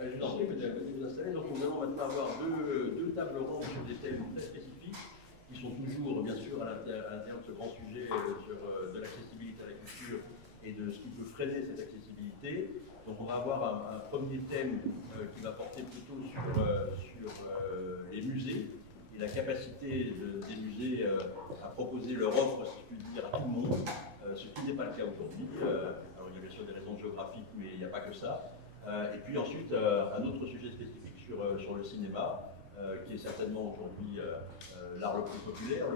Je vous en prie, vous installer. Donc nous allons maintenant avoir deux tables rondes sur des thèmes très spécifiques, qui sont toujours, bien sûr, à l'intérieur de ce grand sujet de l'accessibilité à la culture et de ce qui peut freiner cette accessibilité. Donc on va avoir un premier thème qui va porter plutôt sur les musées et la capacité des musées à proposer leur offre, si je puis dire, à tout le monde, ce qui n'est pas le cas aujourd'hui. Alors il y a bien sûr des raisons géographiques, mais il n'y a pas que ça. Et puis ensuite, un autre sujet spécifique sur le cinéma, qui est certainement aujourd'hui l'art le plus populaire,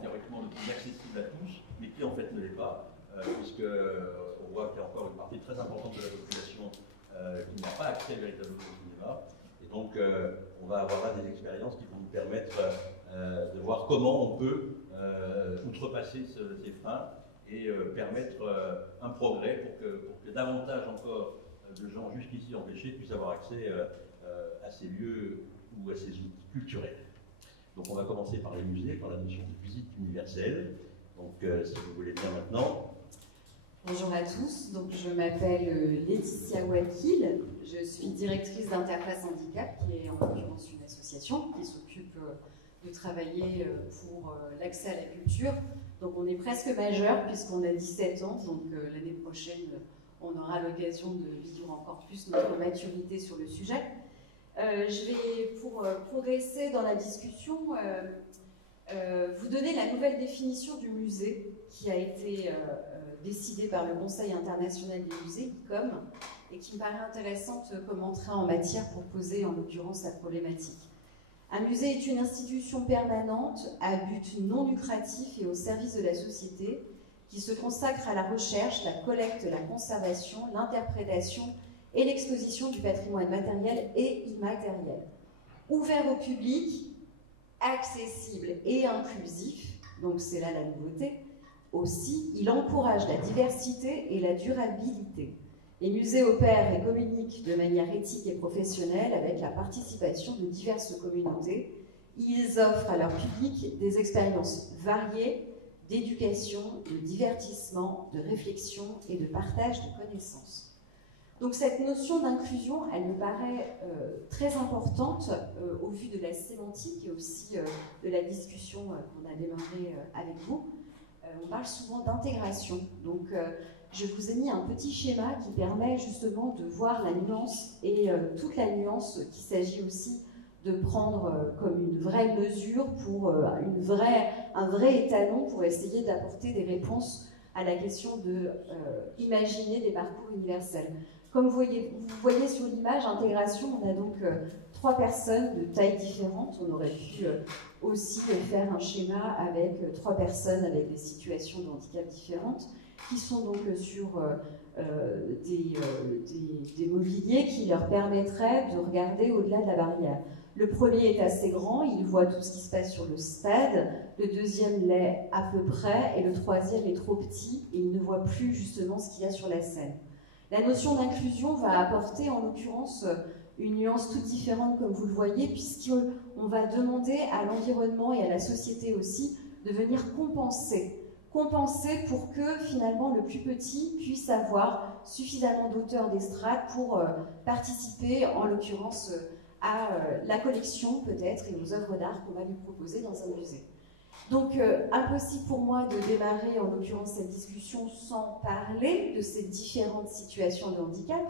théoriquement le plus accessible à tous, mais qui en fait ne l'est pas, puisqu'on voit qu'il y a encore une partie très importante de la population qui n'a pas accès véritablement au cinéma. Et donc, on va avoir là des expériences qui vont nous permettre de voir comment on peut outrepasser ces freins et permettre un progrès pour que davantage encore de gens jusqu'ici empêchés puissent avoir accès à ces lieux ou à ces outils culturels. Donc on va commencer par les musées, par la notion de visite universelle. Donc si vous voulez bien maintenant. Bonjour à tous, donc je m'appelle Laetitia Wakil, je suis directrice d'Interface Handicap, qui est en l'occurrence une association qui s'occupe de travailler pour l'accès à la culture. Donc on est presque majeur puisqu'on a 17 ans, donc l'année prochaine on aura l'occasion de vivre encore plus notre maturité sur le sujet. Je vais, pour progresser dans la discussion, vous donner la nouvelle définition du musée qui a été décidée par le Conseil international des musées, ICOM, et qui me paraît intéressante comme entrée en matière pour poser en l'occurrence la problématique. Un musée est une institution permanente à but non lucratif et au service de la société qui se consacre à la recherche, la collecte, la conservation, l'interprétation et l'exposition du patrimoine matériel et immatériel. Ouvert au public, accessible et inclusif, donc c'est là la nouveauté, aussi, il encourage la diversité et la durabilité. Les musées opèrent et communiquent de manière éthique et professionnelle avec la participation de diverses communautés. Ils offrent à leur public des expériences variées d'éducation, de divertissement, de réflexion et de partage de connaissances. Donc cette notion d'inclusion, elle me paraît très importante au vu de la sémantique et aussi de la discussion qu'on a démarrée avec vous. On parle souvent d'intégration. Donc je vous ai mis un petit schéma qui permet justement de voir la nuance et toute la nuance qu'il s'agit aussi de prendre comme une vraie mesure pour un vrai étalon pour essayer d'apporter des réponses à la question de imaginer des parcours universels. Comme vous voyez sur l'image, intégration, on a donc 3 personnes de tailles différentes. On aurait pu aussi faire un schéma avec 3 personnes avec des situations de handicap différentes, qui sont donc sur des mobiliers qui leur permettraient de regarder au-delà de la barrière. Le premier est assez grand, il voit tout ce qui se passe sur le stade, le deuxième l'est à peu près, et le troisième est trop petit, et il ne voit plus justement ce qu'il y a sur la scène. La notion d'inclusion va apporter en l'occurrence une nuance toute différente comme vous le voyez, puisqu'on va demander à l'environnement et à la société aussi de venir compenser pour que finalement le plus petit puisse avoir suffisamment d'auteur d'estrade pour participer en l'occurrence à la collection peut-être et aux œuvres d'art qu'on va lui proposer dans un musée. Donc impossible pour moi de démarrer en l'occurrence cette discussion sans parler de ces différentes situations de handicap.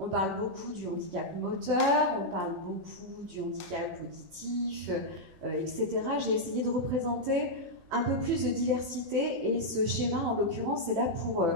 On parle beaucoup du handicap moteur, on parle beaucoup du handicap auditif, etc. J'ai essayé de représenter un peu plus de diversité et ce schéma en l'occurrence est là pour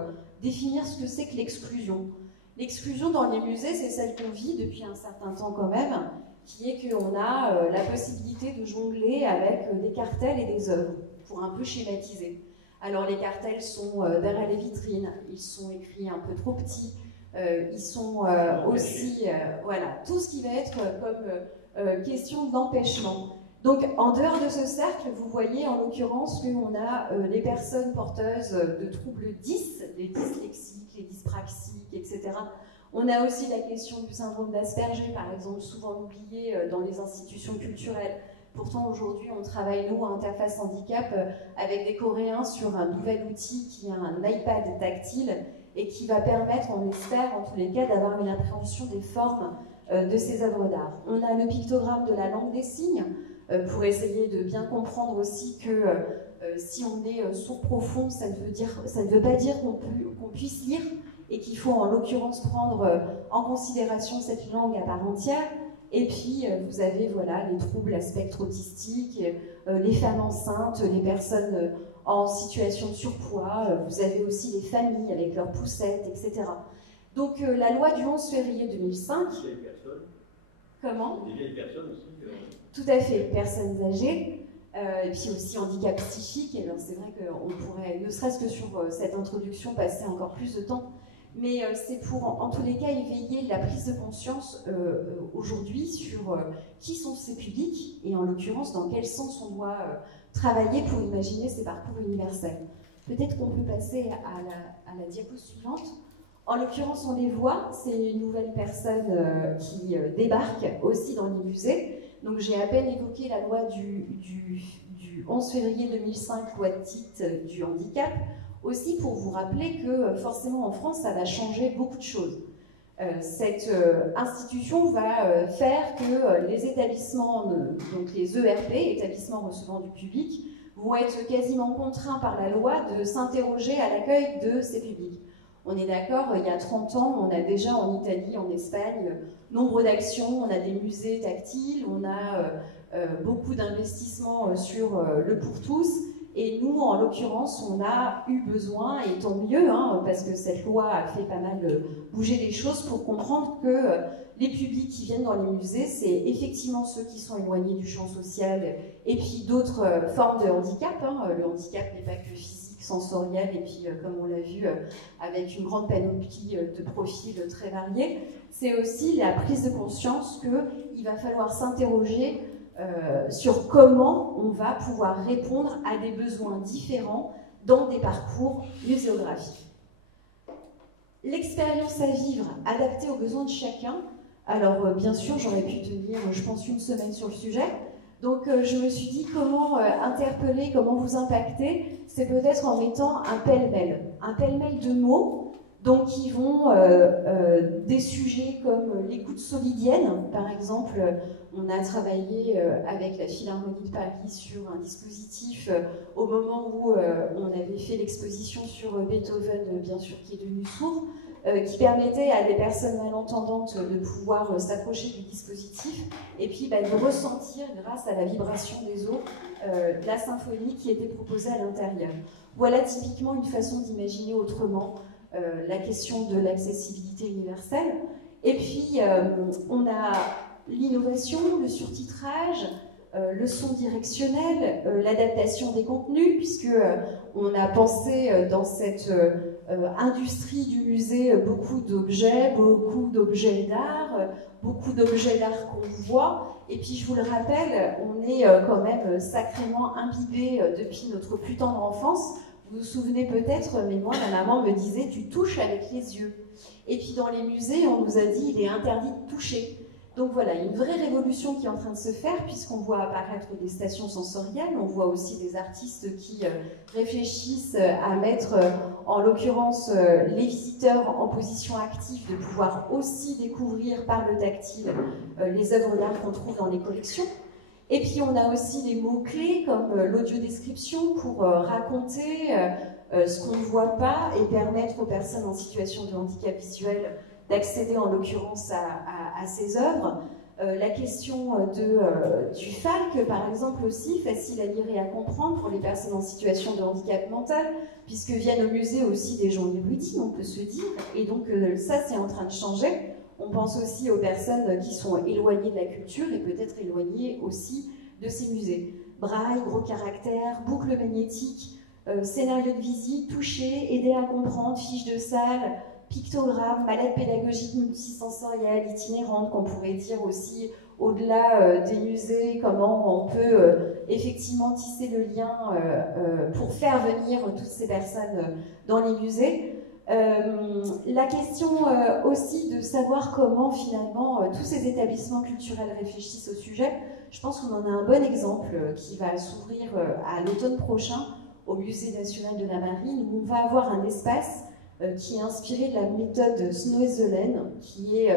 définir ce que c'est que l'exclusion. L'exclusion dans les musées, c'est celle qu'on vit depuis un certain temps quand même, qui est qu'on a la possibilité de jongler avec des cartels et des œuvres, pour un peu schématiser. Alors les cartels sont derrière les vitrines, ils sont écrits un peu trop petits, ils sont aussi, voilà, tout ce qui va être comme question d'empêchement. Donc en dehors de ce cercle, vous voyez en l'occurrence qu'on a les personnes porteuses de troubles 10, les dyslexiques, les dyspraxiques, etc. On a aussi la question du syndrome d'Asperger, par exemple, souvent oublié dans les institutions culturelles. Pourtant, aujourd'hui, on travaille, nous, à Interface Handicap, avec des Coréens sur un nouvel outil qui est un iPad tactile et qui va permettre, on espère, en tous les cas, d'avoir une appréhension des formes de ces œuvres d'art. On a le pictogramme de la langue des signes, pour essayer de bien comprendre aussi que si on est sourd profond, ça ne veut pas dire qu'on puisse lire, et qu'il faut en l'occurrence prendre en considération cette langue à part entière. Et puis vous avez voilà, les troubles à spectre autistique, les femmes enceintes, les personnes en situation de surpoids, vous avez aussi les familles avec leurs poussettes, etc. Donc la loi du 11 février 2005... Des vieilles personnes. Comment ? Des vieilles personnes aussi. Tout à fait, personnes âgées, et puis aussi handicap psychique. Alors c'est vrai qu'on pourrait, ne serait-ce que sur cette introduction, passer encore plus de temps. Mais c'est pour, en tous les cas, éveiller la prise de conscience aujourd'hui sur qui sont ces publics, et en l'occurrence, dans quel sens on doit travailler pour imaginer ces parcours universels. Peut-être qu'on peut passer à la diapo suivante. En l'occurrence, on les voit, c'est une nouvelle personne qui débarque aussi dans les musées. Donc j'ai à peine évoqué la loi du 11 février 2005, loi dite du handicap, aussi pour vous rappeler que forcément en France, ça va changer beaucoup de choses. Cette institution va faire que les établissements, donc les ERP, établissements recevant du public, vont être quasiment contraints par la loi de s'interroger à l'accueil de ces publics. On est d'accord, il y a 30 ans, on a déjà en Italie, en Espagne, nombre d'actions, on a des musées tactiles, on a beaucoup d'investissements sur le pour tous. Et nous, en l'occurrence, on a eu besoin, et tant mieux, hein, parce que cette loi a fait pas mal bouger les choses pour comprendre que les publics qui viennent dans les musées, c'est effectivement ceux qui sont éloignés du champ social et puis d'autres formes de handicap. Hein. Le handicap n'est pas que physique, sensoriel, et puis comme on l'a vu, avec une grande panoplie de profils très variés. C'est aussi la prise de conscience qu'il va falloir s'interroger sur comment on va pouvoir répondre à des besoins différents dans des parcours muséographiques. L'expérience à vivre adaptée aux besoins de chacun. Alors bien sûr, j'aurais pu tenir, je pense, une semaine sur le sujet. Donc je me suis dit comment interpeller, comment vous impacter, c'est peut-être en mettant un pêle-mêle de mots, donc qui vont des sujets comme l'écoute solidienne, par exemple. On a travaillé avec la Philharmonie de Paris sur un dispositif au moment où on avait fait l'exposition sur Beethoven, bien sûr, qui est devenu sourd, qui permettait à des personnes malentendantes de pouvoir s'approcher du dispositif et puis de ressentir, grâce à la vibration des os, la symphonie qui était proposée à l'intérieur. Voilà typiquement une façon d'imaginer autrement la question de l'accessibilité universelle. Et puis, on a l'innovation, le surtitrage, le son directionnel, l'adaptation des contenus, puisque on a pensé dans cette industrie du musée beaucoup d'objets d'art, beaucoup d'objets d'art qu'on voit. Et puis je vous le rappelle, on est quand même sacrément imbibé depuis notre plus tendre enfance. Vous vous souvenez peut-être, mais moi, ma maman me disait « tu touches avec les yeux ». Et puis dans les musées, on nous a dit « il est interdit de toucher ». Donc voilà, une vraie révolution qui est en train de se faire, puisqu'on voit apparaître des stations sensorielles, on voit aussi des artistes qui réfléchissent à mettre, en l'occurrence, les visiteurs en position active, de pouvoir aussi découvrir par le tactile les œuvres d'art qu'on trouve dans les collections. Et puis on a aussi des mots-clés comme l'audiodescription pour raconter ce qu'on ne voit pas et permettre aux personnes en situation de handicap visuel d'accéder en l'occurrence à ces œuvres. La question du FALC, par exemple, aussi, facile à lire et à comprendre pour les personnes en situation de handicap mental, puisque viennent au musée aussi des gens érudits, on peut se dire, et donc ça c'est en train de changer. On pense aussi aux personnes qui sont éloignées de la culture et peut-être éloignées aussi de ces musées. Braille, gros caractères, boucle magnétique, scénario de visite, toucher, aider à comprendre, fiche de salle, pictogramme, mallette pédagogique multisensorielle, itinérante, qu'on pourrait dire aussi au-delà des musées, comment on peut effectivement tisser le lien pour faire venir toutes ces personnes dans les musées. La question aussi de savoir comment finalement tous ces établissements culturels réfléchissent au sujet, je pense qu'on en a un bon exemple qui va s'ouvrir à l'automne prochain au Musée national de la Marine, où on va avoir un espace qui est inspirée de la méthode Snoezelen, qui est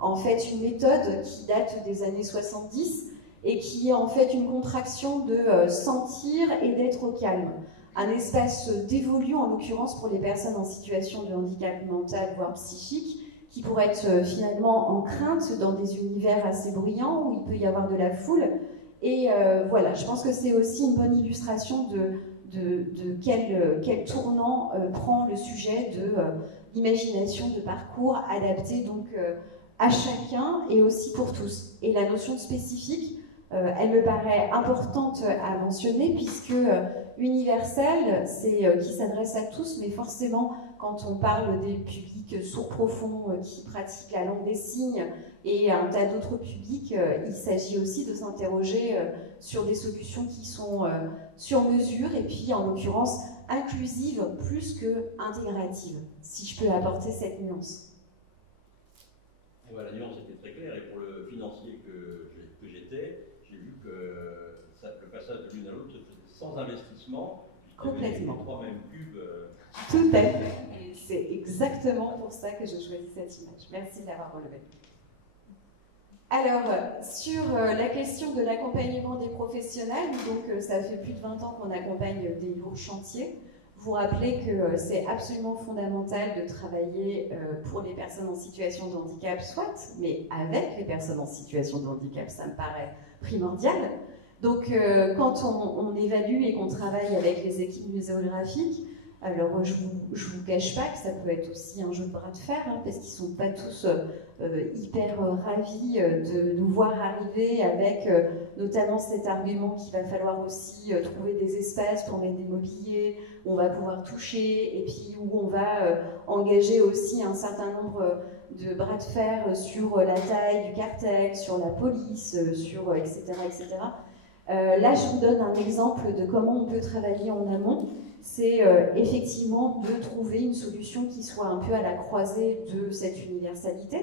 en fait une méthode qui date des années 70 et qui est en fait une contraction de sentir et d'être au calme. Un espace dévolu, en l'occurrence pour les personnes en situation de handicap mental, voire psychique, qui pourrait être finalement en crainte dans des univers assez bruyants où il peut y avoir de la foule. Et voilà, je pense que c'est aussi une bonne illustration de quel tournant prend le sujet de l'imagination de parcours adapté donc à chacun et aussi pour tous. Et la notion de spécifique, elle me paraît importante à mentionner puisque universel, c'est qui s'adresse à tous, mais forcément quand on parle des publics sourds profonds qui pratiquent la langue des signes et un tas d'autres publics, il s'agit aussi de s'interroger sur des solutions qui sont sur mesure et puis en l'occurrence inclusives plus que intégratives, si je peux apporter cette nuance. Et voilà, la nuance était très claire et pour le financier que j'étais, j'ai vu que le passage de l'une à l'autre se faisait sans investissement. Complètement. Les trois mêmes cubes. Tout à fait. Et c'est exactement pour ça que je choisis cette image. Merci de l'avoir relevé. Alors, sur la question de l'accompagnement des professionnels, donc ça fait plus de 20 ans qu'on accompagne des lourds chantiers. Vous rappelez que c'est absolument fondamental de travailler pour les personnes en situation de handicap, soit, mais avec les personnes en situation de handicap, ça me paraît primordial. Donc, quand on évalue et qu'on travaille avec les équipes muséographiques, alors je vous cache pas que ça peut être aussi un jeu de bras de fer, hein, parce qu'ils sont pas tous hyper ravis de nous voir arriver avec notamment cet argument qu'il va falloir aussi trouver des espaces pour mettre des mobiliers, où on va pouvoir toucher, et puis où on va engager aussi un certain nombre de bras de fer sur la taille du cartel, sur la police, sur etc. etc. Là, je vous donne un exemple de comment on peut travailler en amont. C'est effectivement de trouver une solution qui soit un peu à la croisée de cette universalité,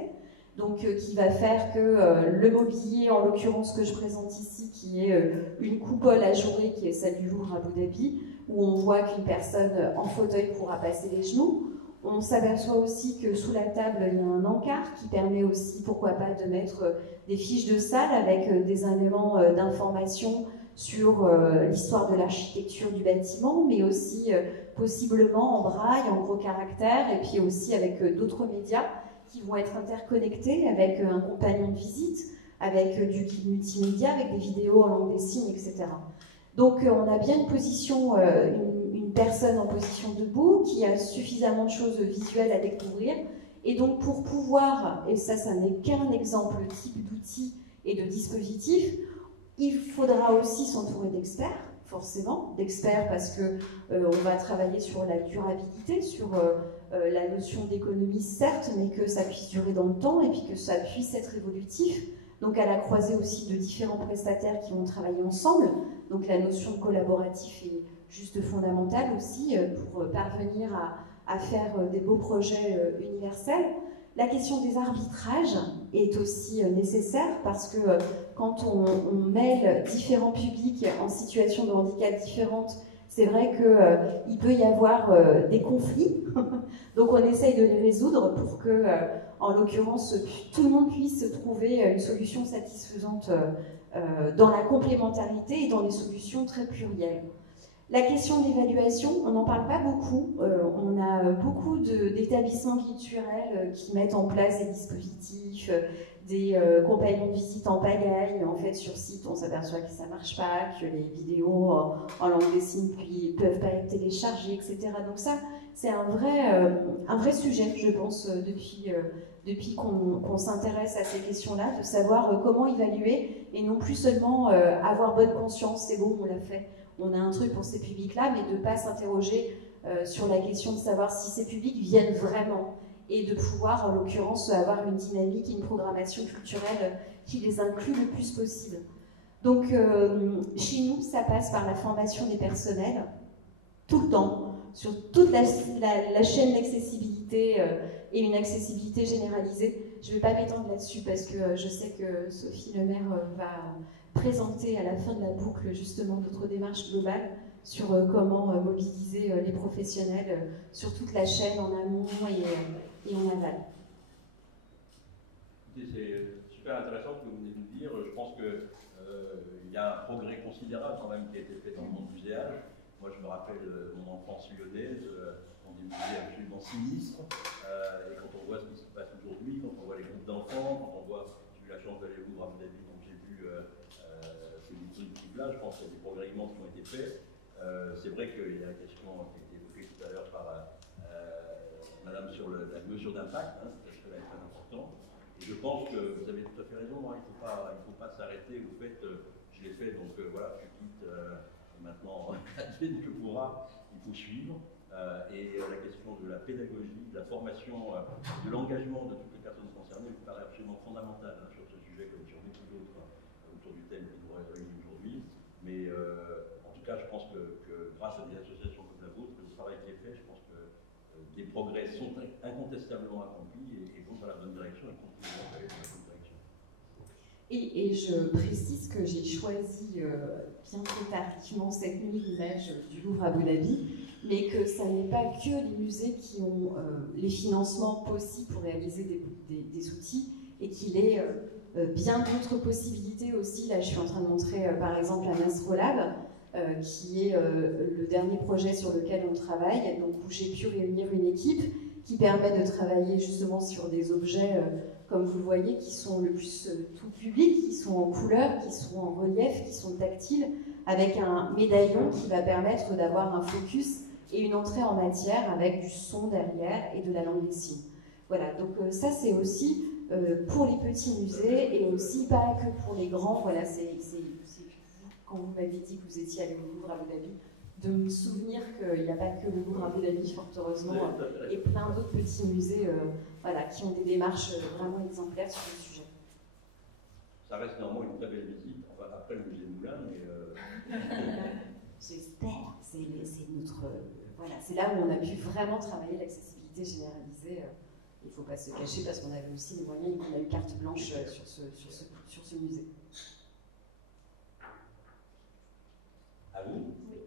donc qui va faire que le mobilier, en l'occurrence que je présente ici, qui est une coupole ajourée, qui est celle du Louvre à Abu Dhabi, où on voit qu'une personne en fauteuil pourra passer les genoux. On s'aperçoit aussi que sous la table, il y a un encart qui permet aussi, pourquoi pas, de mettre des fiches de salle avec des éléments d'information sur l'histoire de l'architecture du bâtiment, mais aussi possiblement en braille, en gros caractères, et puis aussi avec d'autres médias qui vont être interconnectés avec un compagnon de visite, avec du guide multimédia, avec des vidéos en langue des signes, etc. Donc on a bien une position, une personne en position debout qui a suffisamment de choses visuelles à découvrir, et donc pour pouvoir, et ça n'est qu'un exemple type d'outils et de dispositifs, il faudra aussi s'entourer d'experts, forcément, d'experts parce que on va travailler sur la durabilité, sur la notion d'économie certes, mais que ça puisse durer dans le temps et puis que ça puisse être évolutif. Donc à la croisée aussi de différents prestataires qui vont travailler ensemble. Donc la notion de collaboratif est juste fondamentale aussi pour parvenir à faire des beaux projets universels. La question des arbitrages est aussi nécessaire parce que quand on mêle différents publics en situation de handicap différentes, c'est vrai qu'il peut y avoir des conflits. Donc on essaye de les résoudre pour que, en l'occurrence, tout le monde puisse trouver une solution satisfaisante dans la complémentarité et dans les solutions très plurielles. La question de l'évaluation, on n'en parle pas beaucoup. On a beaucoup d'établissements culturels qui mettent en place des dispositifs, des compagnons de visite en pagaille. En fait, sur site, on s'aperçoit que ça ne marche pas, que les vidéos en langue des signes ne peuvent pas être téléchargées, etc. Donc ça, c'est un vrai sujet, je pense, depuis qu'on s'intéresse à ces questions-là, de savoir comment évaluer et non plus seulement avoir bonne conscience, c'est bon, on l'a fait. On a un truc pour ces publics-là, mais de ne pas s'interroger sur la question de savoir si ces publics viennent vraiment et de pouvoir, en l'occurrence, avoir une dynamique et une programmation culturelle qui les inclut le plus possible. Donc, chez nous, ça passe par la formation des personnels, tout le temps, sur toute la chaîne d'accessibilité et une accessibilité généralisée. Je ne vais pas m'étendre là-dessus parce que je sais que Sophie Lemaire va présenter à la fin de la boucle justement notre démarche globale, sur comment mobiliser les professionnels sur toute la chaîne en amont et en aval. C'est super intéressant ce que vous venez de nous dire. Je pense qu'il y a un progrès considérable quand même qui a été fait dans le monde muséal. Moi, je me rappelle mon enfance lyonnaise, dans des musées absolument sinistres. Et quand on voit ce qui se passe aujourd'hui, quand on voit les groupes d'enfants, quand on voit, j'ai eu la chance d'aller au Louvre à Abu Dhabi, donc j'ai vu ces dispositifs-là, je pense qu'il y a des progrès immenses qui ont été faits. C'est vrai qu'il y a la question qui a été évoquée tout à l'heure par Madame sur la mesure d'impact, c'est très important. Et je pense que vous avez tout à fait raison, il ne faut pas s'arrêter au fait, je l'ai fait, donc voilà, je quitte. Maintenant, advienne que pourra, il faut suivre. Et la question de la pédagogie, de la formation, de l'engagement de toutes les personnes concernées me paraît absolument fondamentale sur ce sujet comme sur beaucoup d'autres autour du thème qui nous réunit aujourd'hui. Mais en tout cas, je pense que grâce à des associations comme la vôtre, le travail qui est fait, je pense que des progrès sont incontestablement accomplis et vont dans la bonne direction et continueront à aller dans la bonne direction. Et je précise que j'ai choisi bien plus tardivement cette nuit l'image du Louvre à Abu Dhabi, mais que ça n'est pas que les musées qui ont les financements possibles pour réaliser des outils, et qu'il est bien d'autres possibilités aussi. Là, je suis en train de montrer par exemple la Nasrolab, qui est le dernier projet sur lequel on travaille, donc où j'ai pu réunir une équipe qui permet de travailler justement sur des objets comme vous le voyez, qui sont le plus tout public, qui sont en couleur, qui sont en relief, qui sont tactiles, avec un médaillon qui va permettre d'avoir un focus et une entrée en matière avec du son derrière et de la langue des signes. Voilà, donc ça c'est aussi pour les petits musées et aussi pas que pour les grands. Voilà, c'est quand vous m'avez dit que vous étiez allé au Louvre à Abu Dhabi, de me souvenir qu'il n'y a pas que le Louvre à Abu Dhabi, fort heureusement, et plein d'autres petits musées voilà, qui ont des démarches vraiment exemplaires sur le sujet. Ça reste néanmoins une très belle visite, enfin, après le musée Moulin, mais... J'espère, c'est notre... voilà, c'est là où on a pu vraiment travailler l'accessibilité généralisée. Il ne faut pas se cacher parce qu'on avait aussi les moyens et qu'on a eu carte blanche sur ce musée. À vous? Oui.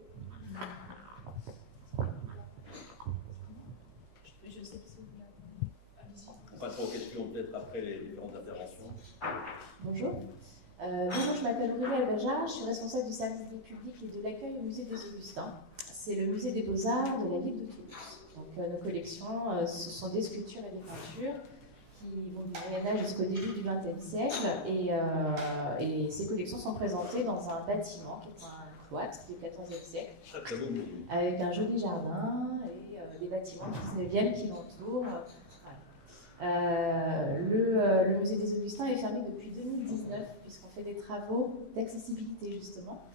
On passera aux questions peut-être après les différentes interventions. Bonjour. Bonjour, je m'appelle Aurélie Albaja, je suis responsable du service du public et de l'accueil au musée des Augustins. C'est le musée des Beaux-Arts de la ville de Toulouse. Donc, nos collections, ce sont des sculptures et des peintures qui vont du Moyen Âge jusqu'au début du XXe siècle. Et ces collections sont présentées dans un bâtiment qui est un cloître du XIVe siècle, avec un joli jardin et des bâtiments du XIXe qui l'entourent. Le musée des Augustins est fermé depuis 2019 puisqu'on fait des travaux d'accessibilité justement,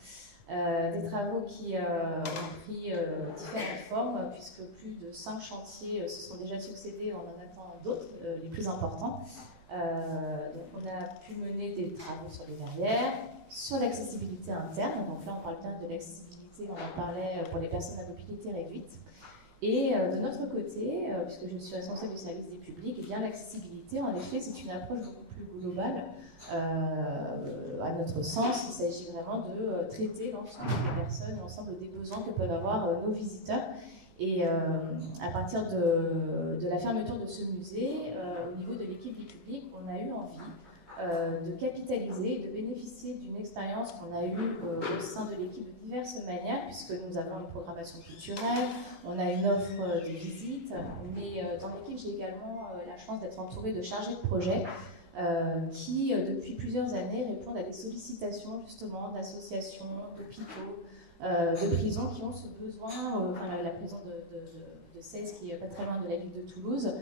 des travaux qui ont pris différentes formes puisque plus de 5 chantiers se sont déjà succédés, on en attend d'autres, les plus importants. Donc on a pu mener des travaux sur les verrières, sur l'accessibilité interne, donc là on parle bien de l'accessibilité, on en parlait pour les personnes à mobilité réduite. Et de notre côté, puisque je suis responsable du service des publics, et bien l'accessibilité, en effet, c'est une approche beaucoup plus globale. À notre sens, il s'agit vraiment de traiter l'ensemble des personnes, l'ensemble des besoins que peuvent avoir nos visiteurs. Et à partir de la fermeture de ce musée, au niveau de l'équipe du public, on a eu envie de capitaliser, de bénéficier d'une expérience qu'on a eue au sein de l'équipe de diverses manières, puisque nous avons une programmation culturelle, on a une offre de visite, mais dans l'équipe j'ai également la chance d'être entourée de chargés de projet qui, depuis plusieurs années, répondent à des sollicitations justement d'associations, d'hôpitaux, de prisons qui ont ce besoin, la prison de Cèze qui est pas très loin de la ville de Toulouse,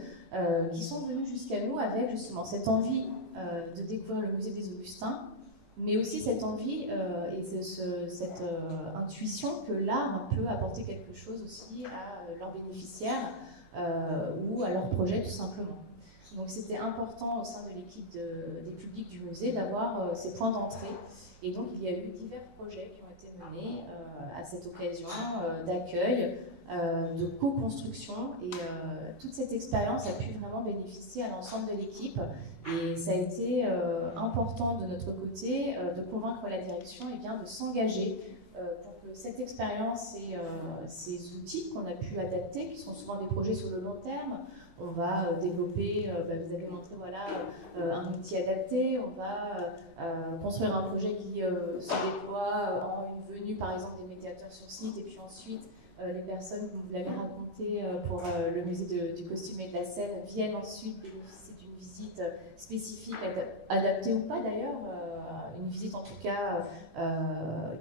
qui sont venus jusqu'à nous avec justement cette envie de découvrir le musée des Augustins, mais aussi cette envie et cette intuition que l'art peut apporter quelque chose aussi à leurs bénéficiaires ou à leurs projets tout simplement. Donc c'était important au sein de l'équipe des publics du musée d'avoir ces points d'entrée Et donc, il y a eu divers projets qui ont été menés à cette occasion d'accueil, de co-construction. Et toute cette expérience a pu vraiment bénéficier à l'ensemble de l'équipe. Et ça a été important de notre côté de convaincre la direction de s'engager pour que cette expérience et ces outils qu'on a pu adapter, qui sont souvent des projets sur le long terme, on va développer, vous avez montré un outil adapté, on va construire un projet qui se déploie en une venue par exemple des médiateurs sur site, et puis ensuite les personnes, comme vous l'avez raconté pour le musée du costume et de la scène, viennent ensuite bénéficier d'une visite spécifique, adaptée ou pas d'ailleurs, une visite en tout cas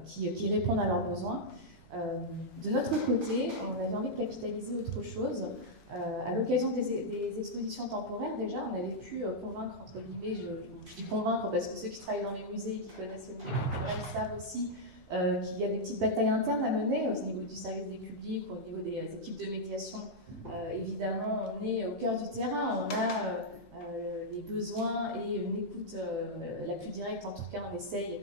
qui réponde à leurs besoins. De notre côté, on avait envie de capitaliser autre chose. À l'occasion des expositions temporaires, déjà, on avait pu convaincre, entre guillemets, je dis convaincre parce que ceux qui travaillent dans les musées et qui connaissent le milieu culturel savent aussi qu'il y a des petites batailles internes à mener au niveau du service des publics, au niveau des équipes de médiation. Évidemment, on est au cœur du terrain, on a les besoins et une écoute la plus directe. En tout cas, on essaye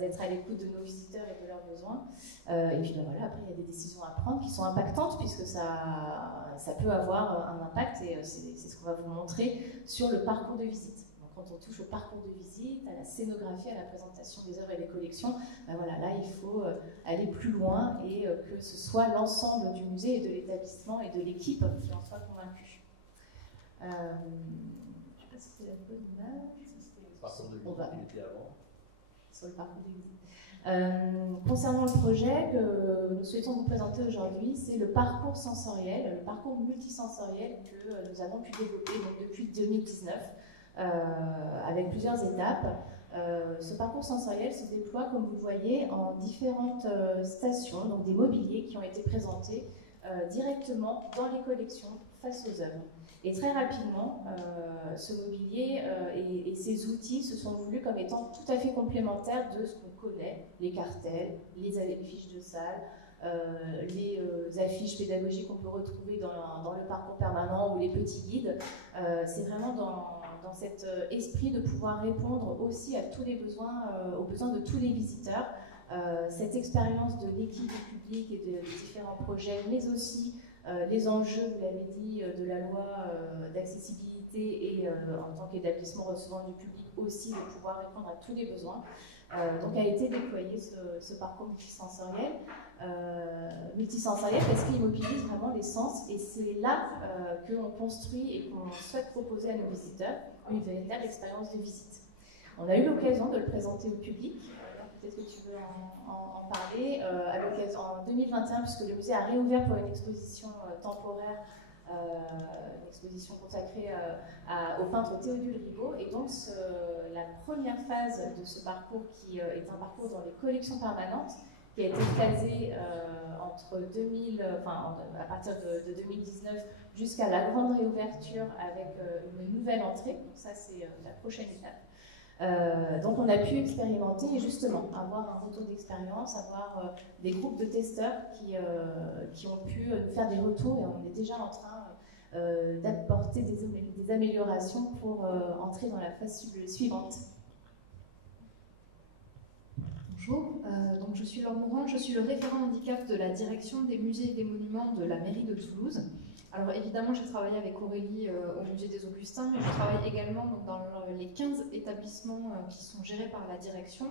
d'être à l'écoute de nos visiteurs et de leurs besoins. Et puis voilà, après, il y a des décisions à prendre qui sont impactantes puisque ça peut avoir un impact, et c'est ce qu'on va vous montrer sur le parcours de visite. Donc, quand on touche au parcours de visite, à la scénographie, à la présentation des œuvres et des collections, voilà, là, il faut aller plus loin et que ce soit l'ensemble du musée et de l'établissement et de l'équipe qui en soit convaincu. Je ne sais pas si c'est la bonne image. Parcours de visite, il était avant. Sur le parcours de visite. Concernant le projet que nous souhaitons vous présenter aujourd'hui, c'est le parcours sensoriel, le parcours multisensoriel que nous avons pu développer depuis 2019 avec plusieurs étapes. Ce parcours sensoriel se déploie, comme vous le voyez, en différentes stations, donc des mobiliers qui ont été présentés directement dans les collections face aux œuvres. Et très rapidement, ce mobilier et ces outils se sont voulus comme étant tout à fait complémentaires de ce qu'on connaît, les cartels, les affiches de salle, les affiches pédagogiques qu'on peut retrouver dans le parcours permanent ou les petits guides. C'est vraiment dans cet esprit de pouvoir répondre aussi à tous les besoins, aux besoins de tous les visiteurs. Cette expérience de l'équipe du public et des différents projets, mais aussi les enjeux, vous l'avez dit, de la loi d'accessibilité et en tant qu'établissement recevant du public aussi de pouvoir répondre à tous les besoins. Donc a été déployé ce parcours multisensoriel. Multisensoriel parce qu'il mobilise vraiment les sens, et c'est là qu'on construit et qu'on souhaite proposer à nos visiteurs une véritable expérience de visite. On a eu l'occasion de le présenter au public. Peut-être que tu veux en parler. En 2021, puisque le musée a réouvert pour une exposition temporaire, une exposition consacrée au peintre Théodule Rigaud. Et donc, la première phase de ce parcours, qui est un parcours dans les collections permanentes, qui a été phasé à partir de 2019 jusqu'à la grande réouverture avec une nouvelle entrée. Donc ça, c'est la prochaine étape. Donc on a pu expérimenter et justement avoir un retour d'expérience, avoir des groupes de testeurs qui ont pu nous faire des retours, et on est déjà en train d'apporter des améliorations pour entrer dans la phase suivante. Bonjour, donc je suis Laure Mourant, je suis le référent handicap de la direction des musées et des monuments de la mairie de Toulouse. Alors évidemment, j'ai travaillé avec Aurélie au musée des Augustins, mais je travaille également donc, dans les 15 établissements qui sont gérés par la direction.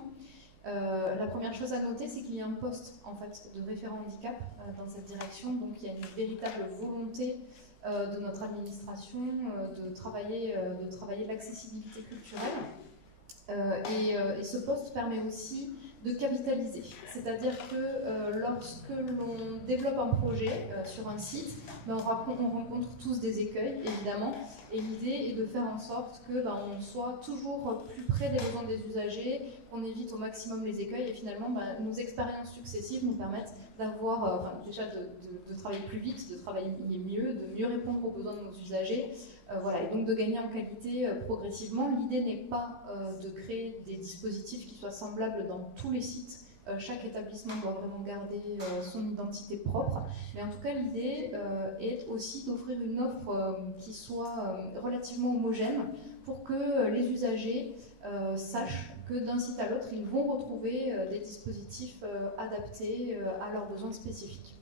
La première chose à noter, c'est qu'il y a un poste en fait, de référent handicap dans cette direction, donc il y a une véritable volonté de notre administration de travailler l'accessibilité culturelle. Et ce poste permet aussi de capitaliser. C'est-à-dire que lorsque l'on développe un projet sur un site, on rencontre tous des écueils, évidemment, et l'idée est de faire en sorte que on soit toujours plus près des besoins des usagers, qu'on évite au maximum les écueils, et finalement nos expériences successives nous permettent d'avoir, déjà de travailler plus vite, de travailler mieux, de mieux répondre aux besoins de nos usagers, voilà, et donc de gagner en qualité progressivement. L'idée n'est pas de créer des dispositifs qui soient semblables dans tous les sites. Chaque établissement doit vraiment garder son identité propre, mais en tout cas l'idée est aussi d'offrir une offre qui soit relativement homogène pour que les usagers sachent que d'un site à l'autre, ils vont retrouver des dispositifs adaptés à leurs besoins spécifiques.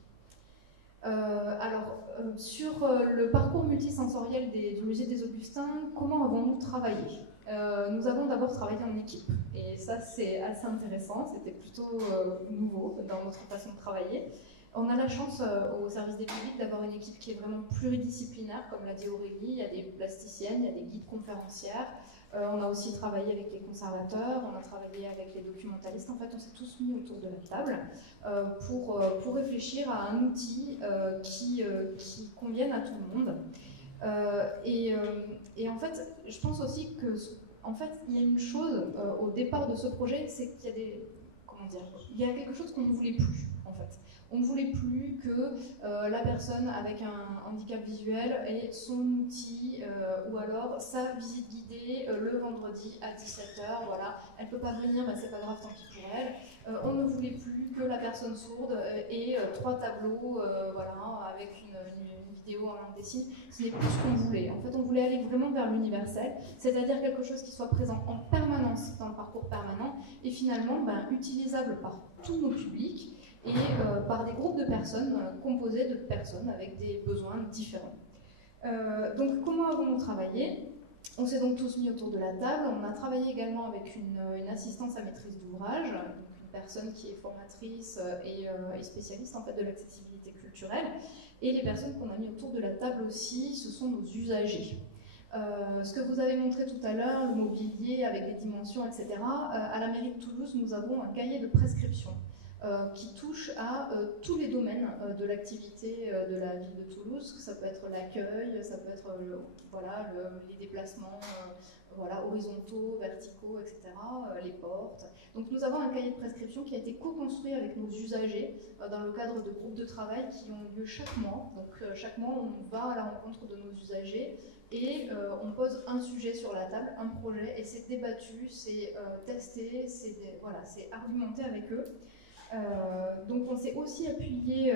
Sur le parcours multisensoriel du musée des Augustins, comment avons-nous travaillé? Nous avons d'abord travaillé en équipe, et ça c'est assez intéressant, c'était plutôt nouveau dans notre façon de travailler. On a la chance au service des publics d'avoir une équipe qui est vraiment pluridisciplinaire, comme l'a dit Aurélie. Il y a des plasticiennes, il y a des guides conférencières. On a aussi travaillé avec les conservateurs, on a travaillé avec les documentalistes. En fait, on s'est tous mis autour de la table pour réfléchir à un outil qui convienne à tout le monde. Et en fait, je pense aussi que, en fait, il y a une chose au départ de ce projet, c'est qu'il y a il y a quelque chose qu'on ne voulait plus, en fait. On ne voulait plus que la personne avec un handicap visuel ait son outil ou alors sa visite guidée le vendredi à 17h. Voilà. Elle ne peut pas venir, mais c'est pas grave, tant pis pour elle. On ne voulait plus que la personne sourde ait 3 tableaux voilà, avec une vidéo en langue des signes. Ce n'est plus ce qu'on voulait. En fait, on voulait aller vraiment vers l'universel, c'est-à-dire quelque chose qui soit présent en permanence dans le parcours permanent et finalement utilisable par tous nos publics et par des groupes de personnes composés de personnes avec des besoins différents. Donc comment avons-nous travaillé? On s'est donc tous mis autour de la table. On a travaillé également avec une assistance à maîtrise d'ouvrage, une personne qui est formatrice et spécialiste en fait de l'accessibilité culturelle. Et les personnes qu'on a mis autour de la table aussi, ce sont nos usagers. Ce que vous avez montré tout à l'heure, le mobilier avec les dimensions, etc. À la mairie de Toulouse, nous avons un cahier de prescription qui touche à tous les domaines de l'activité de la ville de Toulouse. Ça peut être l'accueil, ça peut être les déplacements horizontaux, verticaux, etc., les portes. Donc nous avons un cahier de prescription qui a été co-construit avec nos usagers dans le cadre de groupes de travail qui ont lieu chaque mois. Donc chaque mois, on va à la rencontre de nos usagers et on pose un sujet sur la table, un projet, et c'est débattu, c'est testé, c'est argumenté avec eux. Donc on s'est aussi appuyé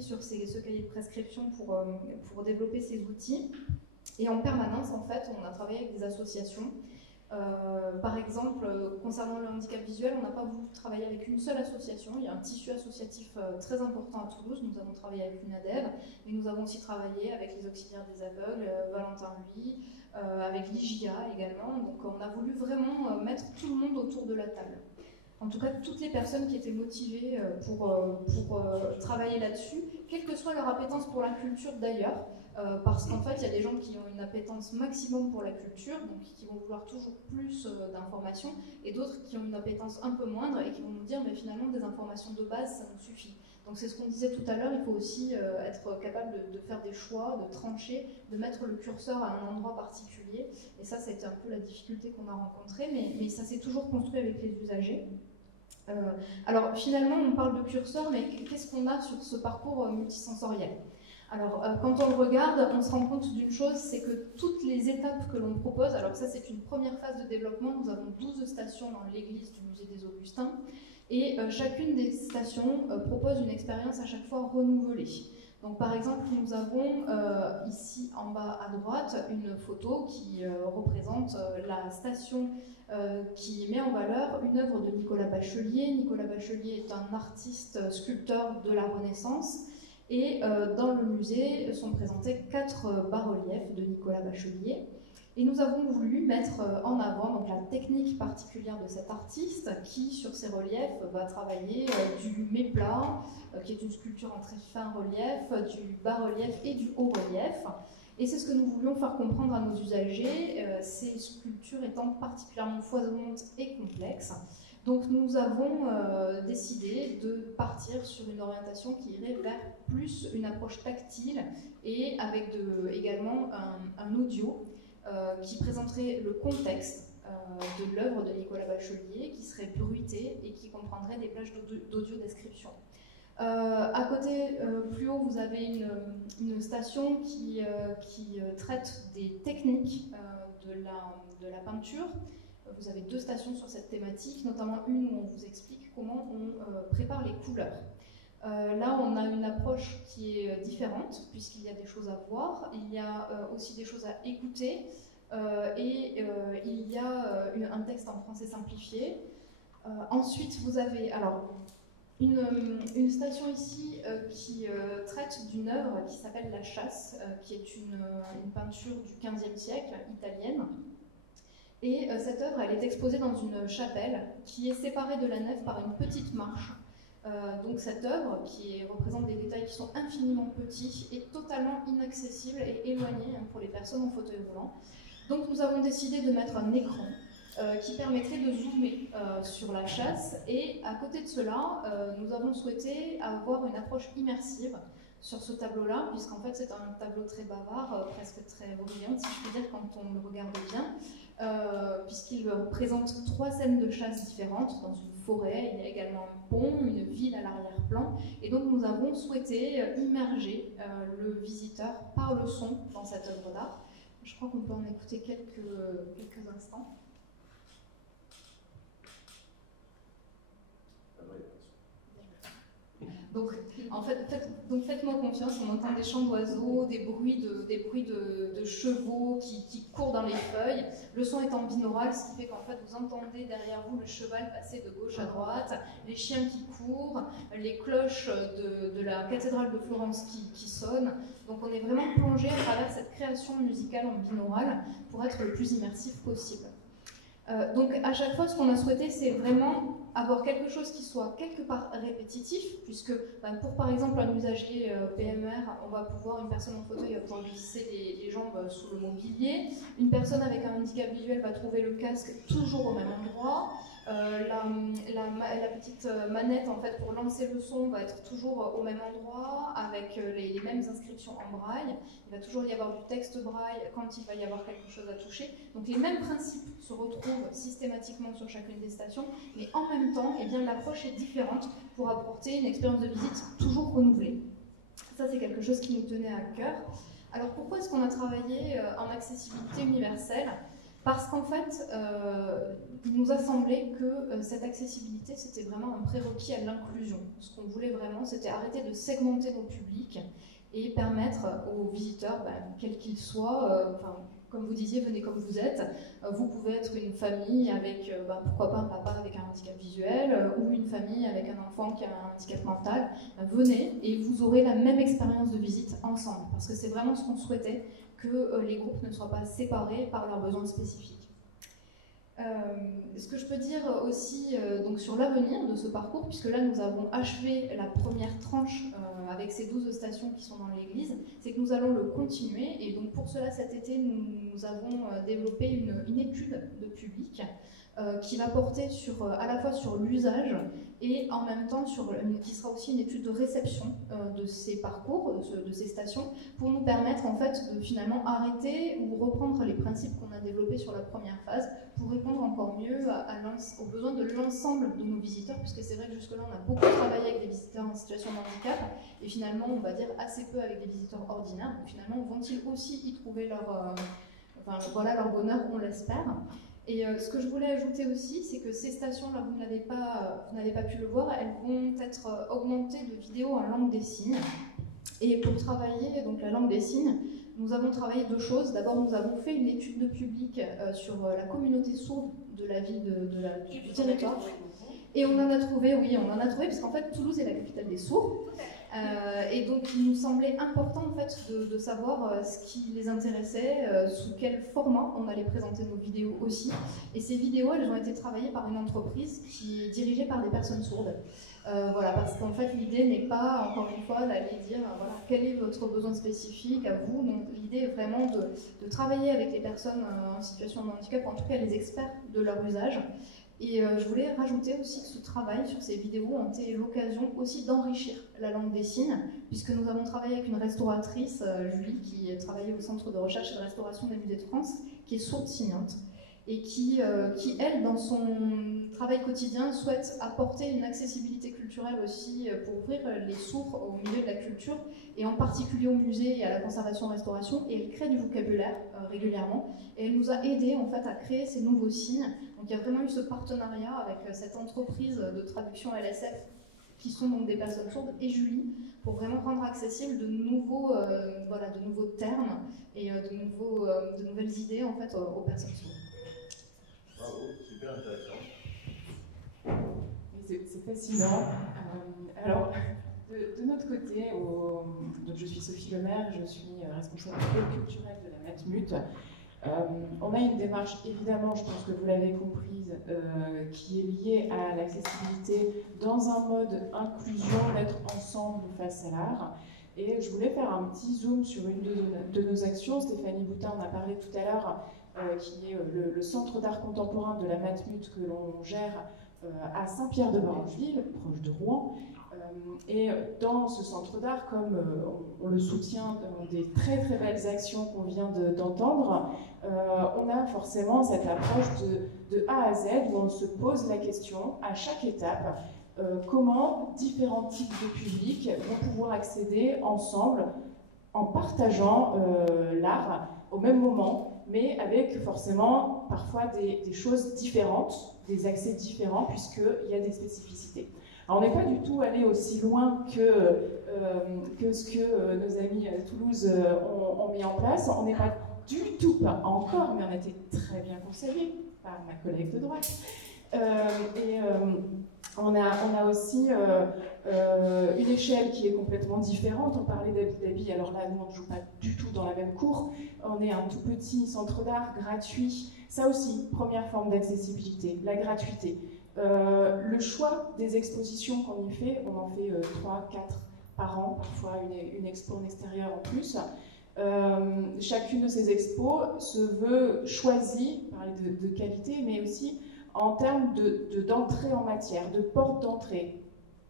sur ce cahier de prescription pour développer ces outils. Et en permanence, en fait, on a travaillé avec des associations. Par exemple, concernant le handicap visuel, on n'a pas voulu travailler avec une seule association. Il y a un tissu associatif très important à Toulouse. Nous avons travaillé avec l'UNADEV, mais nous avons aussi travaillé avec les auxiliaires des aveugles, Valentin Louis, avec l'IJA également. Donc on a voulu vraiment mettre tout le monde autour de la table. En tout cas, toutes les personnes qui étaient motivées pour travailler là-dessus, quelle que soit leur appétence pour la culture d'ailleurs, parce qu'en fait, il y a des gens qui ont une appétence maximum pour la culture, donc qui vont vouloir toujours plus d'informations, et d'autres qui ont une appétence un peu moindre et qui vont nous dire, mais finalement, des informations de base, ça nous suffit. Donc c'est ce qu'on disait tout à l'heure, il faut aussi être capable de faire des choix, de trancher, de mettre le curseur à un endroit particulier, et ça a été un peu la difficulté qu'on a rencontrée, mais ça s'est toujours construit avec les usagers. Alors finalement, on parle de curseur, mais qu'est-ce qu'on a sur ce parcours multisensoriel? Alors quand on le regarde, on se rend compte d'une chose, c'est que toutes les étapes que l'on propose, alors ça c'est une première phase de développement, nous avons 12 stations dans l'église du musée des Augustins, et chacune des stations propose une expérience à chaque fois renouvelée. Donc par exemple, nous avons ici en bas à droite une photo qui représente la station qui met en valeur une œuvre de Nicolas Bachelier. Nicolas Bachelier est un artiste sculpteur de la Renaissance et dans le musée sont présentés 4 bas-reliefs de Nicolas Bachelier. Et nous avons voulu mettre en avant donc, la technique particulière de cet artiste qui, sur ces reliefs, va travailler du méplat, qui est une sculpture en très fin relief, du bas-relief et du haut-relief. Et c'est ce que nous voulions faire comprendre à nos usagers, ces sculptures étant particulièrement foisonnantes et complexes. Donc nous avons décidé de partir sur une orientation qui irait vers plus une approche tactile et avec également un audio qui présenterait le contexte de l'œuvre de Nicolas Bachelier, qui serait bruité et qui comprendrait des plages d'audio-description. À côté, plus haut, vous avez une station qui traite des techniques de la peinture. Vous avez 2 stations sur cette thématique, notamment une où on vous explique comment on prépare les couleurs. Là, on a une approche qui est différente, puisqu'il y a des choses à voir, il y a aussi des choses à écouter, il y a un texte en français simplifié. Ensuite, vous avez alors une station ici qui traite d'une œuvre qui s'appelle La Chasse, qui est une peinture du XVe siècle italienne. Et cette œuvre, elle est exposée dans une chapelle qui est séparée de la nef par une petite marche. Donc cette œuvre, qui représente des détails qui sont infiniment petits, est totalement inaccessible et éloignée pour les personnes en fauteuil roulant. Donc nous avons décidé de mettre un écran qui permettrait de zoomer sur la chasse, et à côté de cela, nous avons souhaité avoir une approche immersive sur ce tableau-là, puisqu'en fait c'est un tableau très bavard, presque très brillant, si je peux dire, quand on le regarde bien, puisqu'il présente 3 scènes de chasse différentes dans une forêt. Il y a également un pont, une ville à l'arrière-plan, et donc nous avons souhaité immerger le visiteur par le son dans cette œuvre d'art. Je crois qu'on peut en écouter quelques instants. Donc, en fait, faites-moi confiance, on entend des chants d'oiseaux, des bruits de chevaux qui courent dans les feuilles. Le son est en binaural, ce qui fait qu'en fait, vous entendez derrière vous le cheval passer de gauche à droite, les chiens qui courent, les cloches de la cathédrale de Florence qui sonnent. Donc, on est vraiment plongé à travers cette création musicale en binaural pour être le plus immersif possible. Donc à chaque fois, ce qu'on a souhaité, c'est vraiment avoir quelque chose qui soit quelque part répétitif, puisque pour par exemple un usager PMR, une personne en fauteuil va pouvoir glisser les jambes sous le mobilier, une personne avec un handicap visuel va trouver le casque toujours au même endroit, la petite manette en fait pour lancer le son va être toujours au même endroit avec les mêmes inscriptions en braille. Il va toujours y avoir du texte braille quand il va y avoir quelque chose à toucher. Donc les mêmes principes se retrouvent systématiquement sur chacune des stations, mais en même temps, eh bien, l'approche est différente pour apporter une expérience de visite toujours renouvelée. Ça, c'est quelque chose qui nous tenait à cœur. Alors pourquoi est-ce qu'on a travaillé en accessibilité universelle ? Parce qu'en fait, il nous a semblé que cette accessibilité, c'était vraiment un prérequis à l'inclusion. Ce qu'on voulait vraiment, c'était arrêter de segmenter nos publics et permettre aux visiteurs, quels qu'ils soient, comme vous disiez, venez comme vous êtes. Vous pouvez être une famille avec, pourquoi pas un papa avec un handicap visuel, ou une famille avec un enfant qui a un handicap mental. Venez et vous aurez la même expérience de visite ensemble, parce que c'est vraiment ce qu'on souhaitait, que les groupes ne soient pas séparés par leurs besoins spécifiques. Ce que je peux dire aussi donc sur l'avenir de ce parcours, puisque là nous avons achevé la première tranche avec ces 12 stations qui sont dans l'église, c'est que nous allons le continuer, et donc pour cela cet été nous avons développé une étude de public qui va porter à la fois sur l'usage et en même temps qui sera aussi une étude de réception de ces parcours, de ces stations, pour nous permettre en fait de finalement arrêter ou reprendre les principes qu'on a développés sur la première phase pour répondre encore mieux aux besoins de l'ensemble de nos visiteurs, puisque c'est vrai que jusque-là on a beaucoup travaillé avec des visiteurs en situation de handicap et finalement on va dire assez peu avec des visiteurs ordinaires. Donc, finalement, vont-ils aussi y trouver leur bonheur, on l'espère. Et ce que je voulais ajouter aussi, c'est que ces stations-là, vous n'avez pas pu le voir, elles vont être augmentées de vidéos en langue des signes. Et pour travailler donc la langue des signes, nous avons travaillé 2 choses. D'abord, nous avons fait une étude de public sur la communauté sourde de la ville du territoire. Et on en a trouvé, parce qu'en fait, Toulouse est la capitale des sourds. Et donc, il nous semblait important en fait, de savoir ce qui les intéressait, sous quel format on allait présenter nos vidéos aussi. Et ces vidéos, elles ont été travaillées par une entreprise qui est dirigée par des personnes sourdes. Parce qu'en fait, l'idée n'est pas, encore une fois, d'aller dire quel est votre besoin spécifique à vous. Donc, l'idée est vraiment de travailler avec les personnes en situation de handicap, en tout cas les experts de leur usage. Et je voulais rajouter aussi que ce travail sur ces vidéos a été l'occasion aussi d'enrichir la langue des signes, puisque nous avons travaillé avec une restauratrice, Julie, qui travaillait au Centre de recherche et de restauration des musées de France, qui est sourde-signante, et qui, elle, dans son travail quotidien, souhaite apporter une accessibilité culturelle aussi pour ouvrir les sourds au milieu de la culture, et en particulier au musée et à la conservation-restauration, et elle crée du vocabulaire régulièrement, et elle nous a aidés en fait, à créer ces nouveaux signes. Donc il y a vraiment eu ce partenariat avec cette entreprise de traduction LSF qui sont donc des personnes sourdes, et Julie, pour vraiment rendre accessible de nouveaux termes et de nouvelles idées en fait, aux personnes sourdes. Bravo, super intéressant. C'est fascinant. Alors, de notre côté, donc je suis Sophie Lemaire, je suis responsable du pôle culturel de la Matmut. On a une démarche, évidemment, je pense que vous l'avez comprise, qui est liée à l'accessibilité dans un mode inclusion, d'être ensemble face à l'art. Et je voulais faire un petit zoom sur une de nos actions. Stéphanie Boutin en a parlé tout à l'heure, qui est le centre d'art contemporain de la Matmut que l'on gère à Saint-Pierre-de-Varengeville, proche de Rouen. Et dans ce centre d'art, comme on le soutient dans des très très belles actions qu'on vient d'entendre, on a forcément cette approche de A à Z où on se pose la question à chaque étape comment différents types de publics vont pouvoir accéder ensemble en partageant l'art au même moment, mais avec forcément parfois des choses différentes, des accès différents puisqu'il y a des spécificités. Alors, on n'est pas du tout allé aussi loin que ce que nos amis à Toulouse ont mis en place. On n'est pas du tout, pas encore, mais on a été très bien conseillés par ma collègue de droite. On a aussi une échelle qui est complètement différente. On parlait d'Abu Dhabi, alors là, nous, on ne joue pas du tout dans la même cour. On est un tout petit centre d'art gratuit. Ça aussi, première forme d'accessibilité, la gratuité. Le choix des expositions qu'on y fait, on en fait 3, 4 par an, parfois une expo en extérieur en plus. Chacune de ces expos se veut choisie, parler de qualité, mais aussi en termes d'entrée en matière, de porte d'entrée.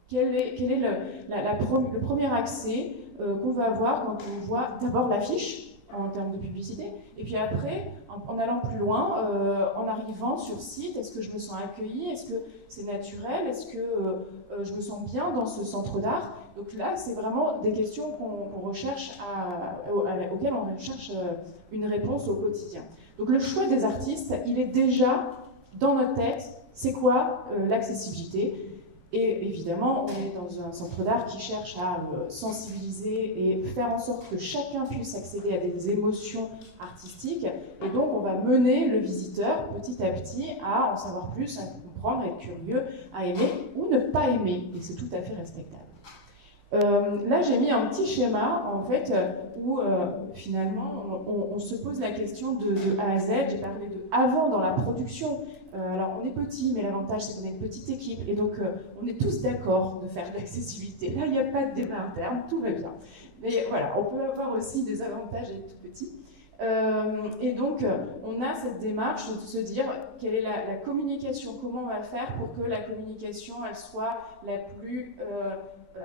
Quel est le premier accès qu'on va avoir quand on voit d'abord l'affiche en termes de publicité, et puis après, en allant plus loin, en arrivant sur site, est-ce que je me sens accueillie, est-ce que c'est naturel, est-ce que je me sens bien dans ce centre d'art? Donc là, c'est vraiment des questions qu'on recherche auxquelles on recherche une réponse au quotidien. Donc le choix des artistes, il est déjà dans notre tête, c'est quoi l'accessibilité? Et évidemment, on est dans un centre d'art qui cherche à sensibiliser et faire en sorte que chacun puisse accéder à des émotions artistiques. Et donc, on va mener le visiteur petit à petit à en savoir plus, à comprendre, à être curieux, à aimer ou ne pas aimer. Et c'est tout à fait respectable. Là, j'ai mis un petit schéma, en fait, où finalement, on se pose la question de A à Z. J'ai parlé de avant dans la production. Alors, on est petit, mais l'avantage, c'est qu'on est une petite équipe. Et donc, on est tous d'accord de faire de l'accessibilité. Là, il n'y a pas de débat interne, tout va bien. Mais voilà, on peut avoir aussi des avantages à être tout petit. Et donc, on a cette démarche de se dire quelle est la communication, comment on va faire pour que la communication elle soit la plus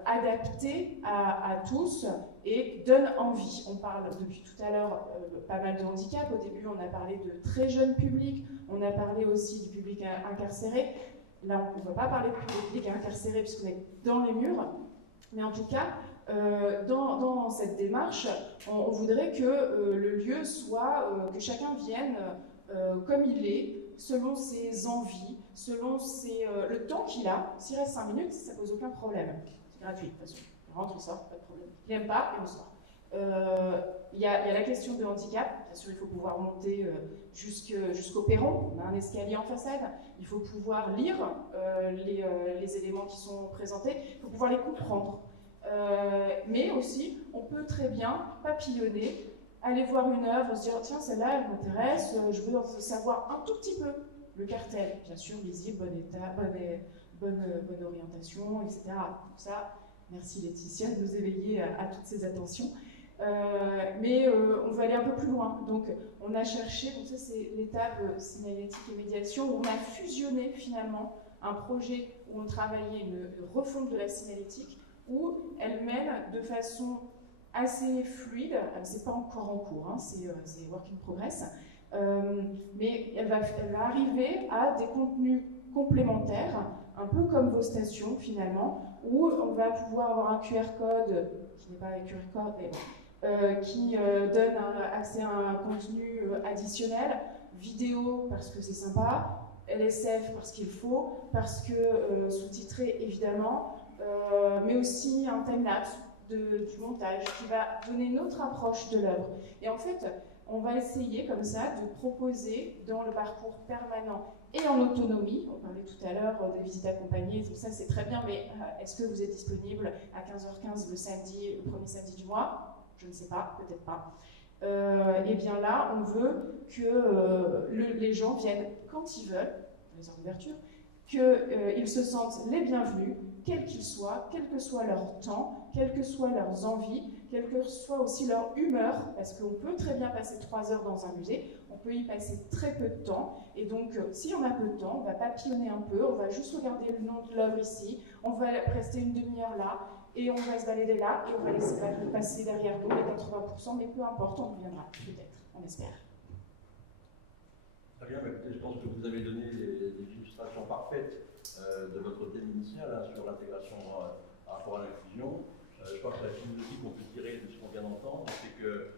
adaptée à tous et donne envie. On parle depuis tout à l'heure pas mal de handicap. Au début, on a parlé de très jeunes publics, on a parlé aussi du public incarcéré. Là, on ne va pas parler du public incarcéré puisqu'on est dans les murs, mais en tout cas, dans cette démarche, on voudrait que le lieu soit, que chacun vienne comme il est, selon ses envies, selon le temps qu'il a. S'il reste 5 minutes, ça ne pose aucun problème. C'est gratuit, de toute façon. On rentre, on sort, pas de problème. Il n'aime pas, et on sort. Il y a la question de handicap. Bien sûr, il faut pouvoir monter jusqu'au perron. On a un escalier en façade. Il faut pouvoir lire les éléments qui sont présentés. Il faut pouvoir les comprendre. Mais aussi, on peut très bien papillonner, aller voir une œuvre, se dire tiens, celle-là, elle m'intéresse, je veux en savoir un tout petit peu. Le cartel, bien sûr, lisible, bon état, bonne orientation, etc. Tout ça, merci Laetitia de nous éveiller à toutes ces attentions. Mais on veut aller un peu plus loin. Donc, on a cherché, donc ça c'est l'étape signalétique et médiation, où on a fusionné finalement un projet où on travaillait une refonte de la signalétique, où elle mène de façon assez fluide, c'est pas encore en cours, hein, c'est work in progress, mais elle va arriver à des contenus complémentaires, un peu comme vos stations finalement, où on va pouvoir avoir un QR code, qui n'est pas un QR code, mais qui donne accès à un contenu additionnel, vidéo parce que c'est sympa, LSF parce qu'il faut, parce que sous-titré évidemment, mais aussi un time-lapse du montage qui va donner une autre approche de l'œuvre. Et en fait, on va essayer comme ça de proposer dans le parcours permanent et en autonomie, on parlait tout à l'heure des visites accompagnées, tout ça c'est très bien, mais est-ce que vous êtes disponible à 15h15 le premier samedi du mois? Je ne sais pas, peut-être pas. Et bien là, on veut que les gens viennent quand ils veulent, dans les heures d'ouverture, qu'ils se sentent les bienvenus, quels qu'ils soient, quel que soit leur temps, quelles que soient leurs envies, quelle que soit aussi leur humeur, parce qu'on peut très bien passer 3 heures dans un musée, on peut y passer très peu de temps, et donc si on a peu de temps, on va papillonner un peu, on va juste regarder le nom de l'œuvre ici, on va rester une demi-heure là, et on va se balader là, et on va laisser passer derrière nous les 80%, mais peu importe, on reviendra, peut-être, on espère. Très bien, écoutez, je pense que vous avez donné des illustrations parfaites de votre thème initial sur l'intégration par rapport à l'inclusion. Je crois que la philosophie qu'on peut tirer de ce qu'on vient d'entendre, c'est que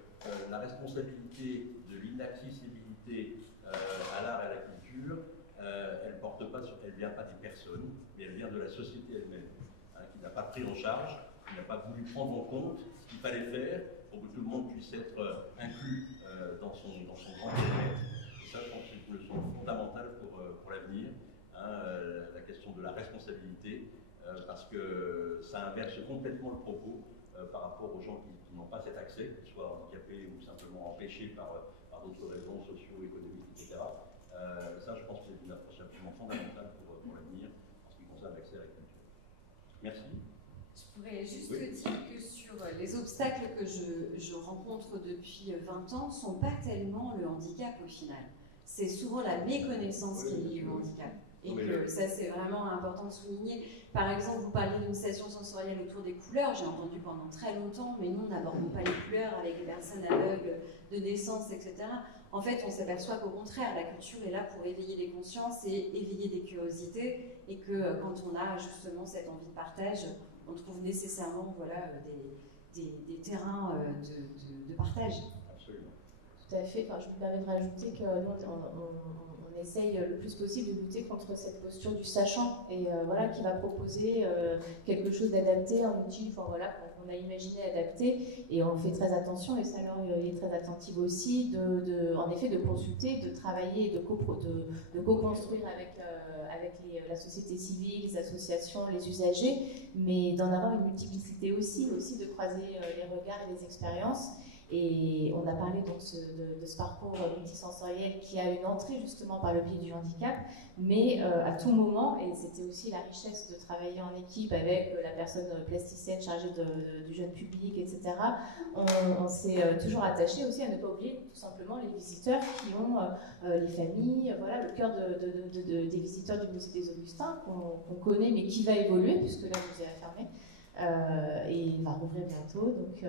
la responsabilité de l'inaccessibilité à l'art et à la culture, elle vient pas des personnes, mais elle vient de la société elle-même, qui n'a pas pris en charge, qui n'a pas voulu prendre en compte ce qu'il fallait faire pour que tout le monde puisse être inclus dans son grand périmètre. Et ça, je pense que c'est une leçon fondamentale pour l'avenir, la question de la responsabilité, parce que ça inverse complètement le propos par rapport aux gens qui n'ont pas cet accès, qu'ils soient handicapés ou simplement empêchés par d'autres raisons socio-économiques, etc. Ça, je pense que c'est une approche absolument fondamentale pour l'avenir en ce qui concerne l'accès à la culture. Merci. Je pourrais juste dire que sur les obstacles que je rencontre depuis 20 ans ne sont pas tellement le handicap au final. C'est souvent la méconnaissance qui est liée au handicap. Et que ça, c'est vraiment important de souligner. Par exemple, vous parliez d'une station sensorielle autour des couleurs, j'ai entendu pendant très longtemps, mais nous, on n'aborde pas les couleurs avec les personnes aveugles de naissance, etc. En fait, on s'aperçoit qu'au contraire, la culture est là pour éveiller les consciences et éveiller des curiosités, et que quand on a justement cette envie de partage, on trouve nécessairement des terrains de partage. Absolument. Tout à fait. Enfin, je me permets de rajouter que nous, on essaye le plus possible de lutter contre cette posture du sachant, et qui va proposer quelque chose d'adapté, un outil qu'on a imaginé adapté, et on fait très attention, et ça alors il est très attentif aussi, en effet de consulter, de travailler, de co-construire avec la société civile, les associations, les usagers, mais d'en avoir une multiplicité aussi de croiser les regards et les expériences. Et on a parlé donc de ce parcours multisensoriel qui a une entrée justement par le biais du handicap, mais à tout moment, et c'était aussi la richesse de travailler en équipe avec la personne plasticienne chargée du jeune public, etc., on s'est toujours attaché aussi à ne pas oublier tout simplement les visiteurs qui ont les familles, le cœur des visiteurs du musée des Augustins, qu'on connaît mais qui va évoluer puisque là le musée a fermé. Et il va rouvrir bientôt, donc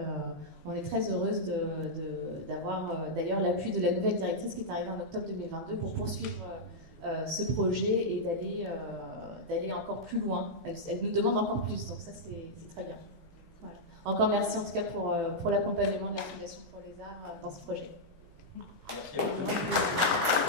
on est très heureuse d'avoir d'ailleurs l'appui de la nouvelle directrice qui est arrivée en octobre 2022 pour poursuivre ce projet et d'aller encore plus loin. Elle nous demande encore plus, donc ça c'est très bien. Voilà. Encore merci en tout cas pour l'accompagnement de la Fondation pour les Arts dans ce projet. Merci à vous.